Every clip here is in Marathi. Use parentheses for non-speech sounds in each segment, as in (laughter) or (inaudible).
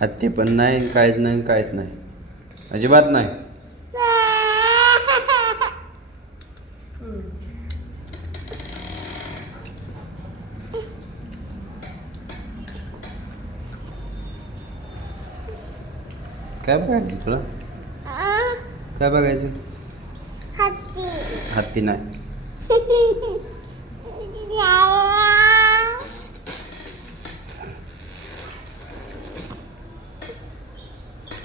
हत्ती पण नाही काहीच नाही काहीच नाही. अजिबात नाही. काय बघायचं तुला? काय बघायचं? हत्ती नाही. (laughs)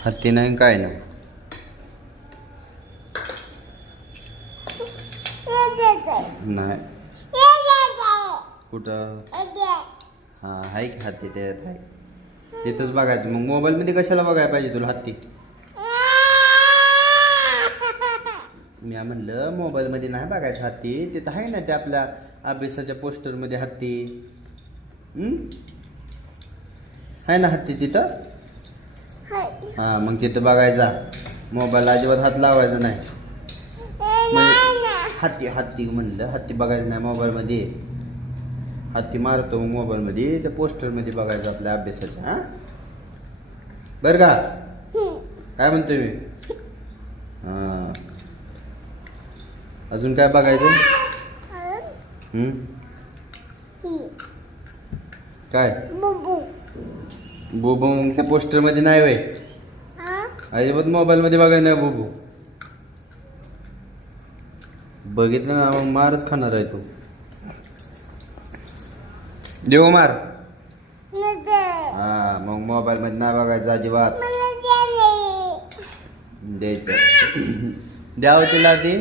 हत्ती नाही काय नाही. नाही. कुठं? हां आहे की हत्ती त्याच्यात आहे. तिथंच बघायचं. मग मोबाईलमध्ये कशाला बघायला पाहिजे तुला हत्ती? मी म्हणलं मोबाईलमध्ये नाही बघायचं हत्ती. तिथं आहे ना ते आपल्या अभ्यासाच्या पोस्टरमध्ये हत्ती. आहे ना हत्ती तिथं? हां मग तिथं बघायचा. मोबाईल अजिबात हात लावायचा नाही. हत्ती हत्ती म्हणलं हत्ती बघायचं नाही मोबाईलमध्ये. हत्ती मारतो मग मोबाईलमध्ये त्या पोस्टरमध्ये बघायचं आपल्या अभ्यासाच्या हां? बरं का? काय म्हणतोय मी? हां. अजून काय बघायचं? काय? बोबो मग त्या पोस्टरमध्ये नाही वय. अजिबात मोबाईलमध्ये बघायला नाही बोबो. बघितलं ना मग मारच खाणार आहे तू. देऊ मार. हा मग मोबाईल मध्ये नाही बघायचं अजिबात. द्यायचं. द्यावं तिला ती.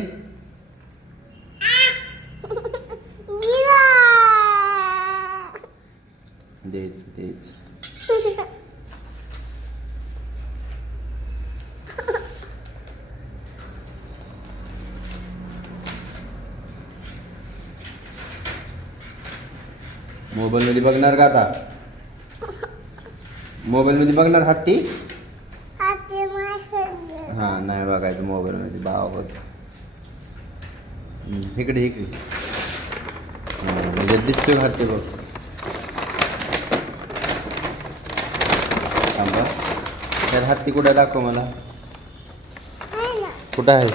(laughs) द्यायचं द्यायचं. मोबाईल मध्ये बघणार का आता मोबाईल मध्ये बघणार हत्ती हा नाही बघायचं मोबाईल मध्ये भाव होत इकडे इकडे हा, म्हणजे दिसतोय हत्ती बघ थांबा। तर हत्ती कुठे दाखव मला। कुठं आहे?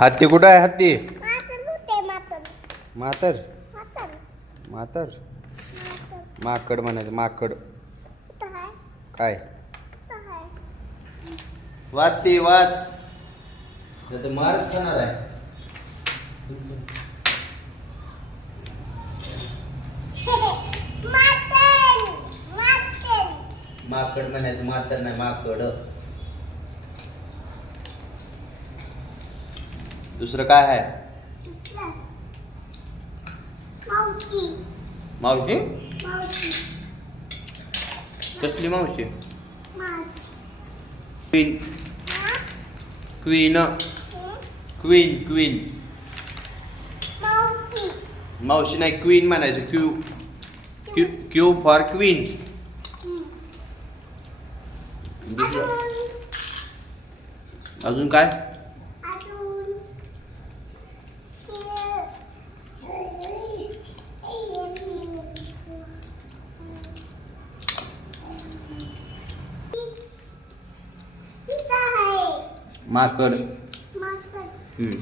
हत्ती कुठं आहे हत्ती? मातर मातर माकड म्हणायचं माकड. काय? वाच ती वाच. मार खाणार आहे. माकड म्हणायचं मातर नाही माकड. दुसरं काय आहे? मावशी. कसली मावशी? क्वीन. क्वीन. Queen queen. मावशी नाही क्वीन म्हणायचं. Q. Q Q for queen. दुसरं अजून काय माकड हम्म.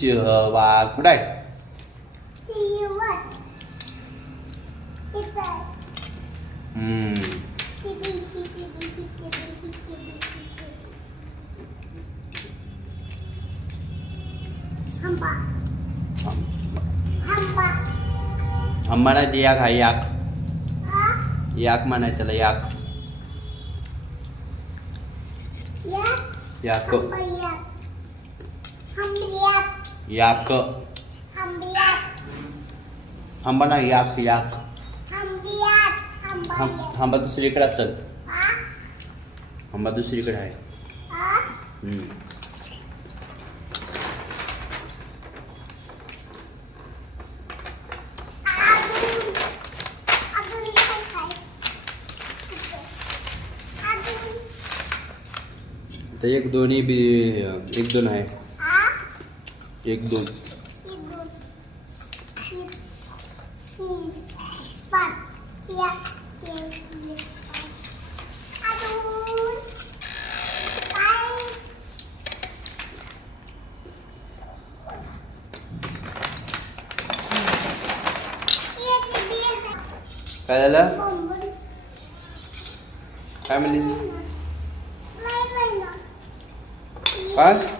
शिवा कुठं आहे हम्म. आंबा नाही ते याक आहे याक याक म्हणाय त्याला याक याक याक याक. आंबा ना याक याक. थांब थांबा दुसरीकडे असेल. थांबा दुसरीकडे आहे. तर एक दोन्ही बी एक दोन आहे. एक दोन. काय झालं? काय म्हणलीस? काय?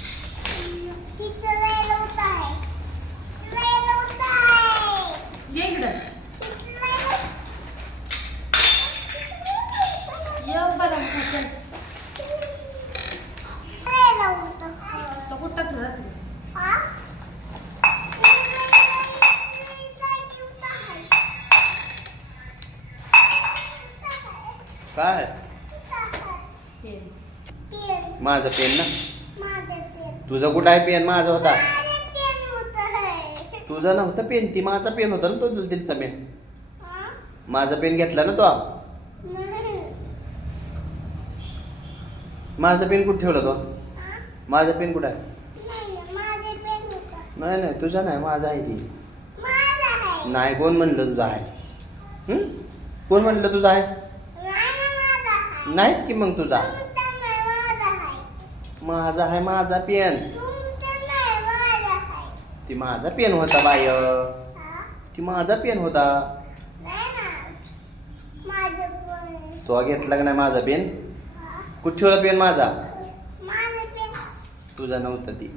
तिथं लय लवत आहे लय लवत आहे ये इकडं तिथं लय लवत- ये बघा खायचं. लय लवत आहे. तो कुठं फिरत आहे? हा? लय लवत आहे. काय पेन. पेन माझा पेन ना तुझा कुठं आहे पेन माझा होता. तुझा नव्हता पेन ती माझा पेन होता ना तो दिलता मी? माझा पेन घेतला ना तो. माझा पेन कुठे ठेवला तो? माझा पेन कुठं आहे नाही. नाही नाही तुझा नाही माझा आहे ती. नाही कोण म्हणलं तुझा आहे? कोण म्हणलं तुझा आहे. नाहीच की मग तुझा माझा आहे माझा पेन. ती माझा पेन होता बाय. ती माझा पेन होता. तो घेतला का नाही माझा पेन? कुठे ठेवला पेन माझा? तुझा नव्हता ती.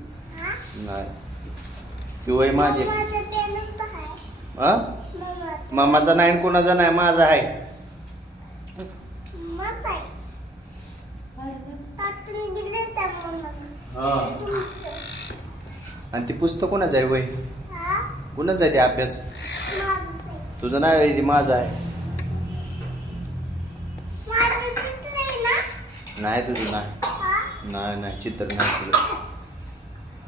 नाही. ती वय माझे. मामाचा नाही आणि कोणाचा नाही माझा आहे आणि ती पुस्तक कोणाचं आहे वय? कोणाचं आहे ते अभ्यास. तुझं नाव आहे ती माझा आहे? नाही तुझं नाही हा? नाही नाही चित्र नाही तुझं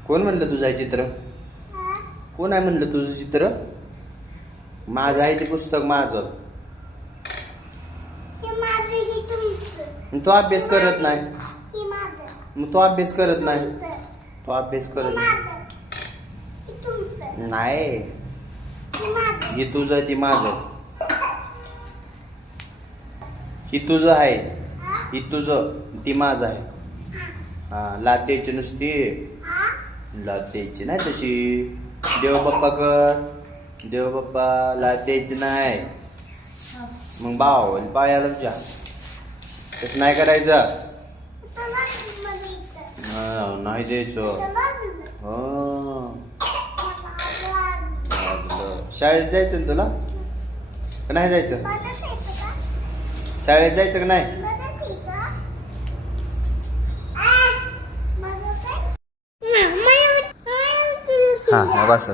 कोण म्हणलं तुझं आहे चित्र हा? कोण आहे म्हणलं तुझं चित्र माझं आहे ते पुस्तक माझं तो अभ्यास करत नाही. मग तो अभ्यास करत नाही. तो अभ्यास करत नाही. हे नाही. हे तुझं ती माझं. ही तुझं आहे. ही तुझं ती माझं आहे. हा. लातेची नुसती. लातेची नाही तशी. देव बाप्पा कर. देव बाप्पा लातेची नाही. मग भाव पायाला तुझ्या तसं नाही करायचं. नाही द्यायचं. हो. शाळेत जायचं ना तुला नाही जायचं? शाळेत जायचं का नाही हा बस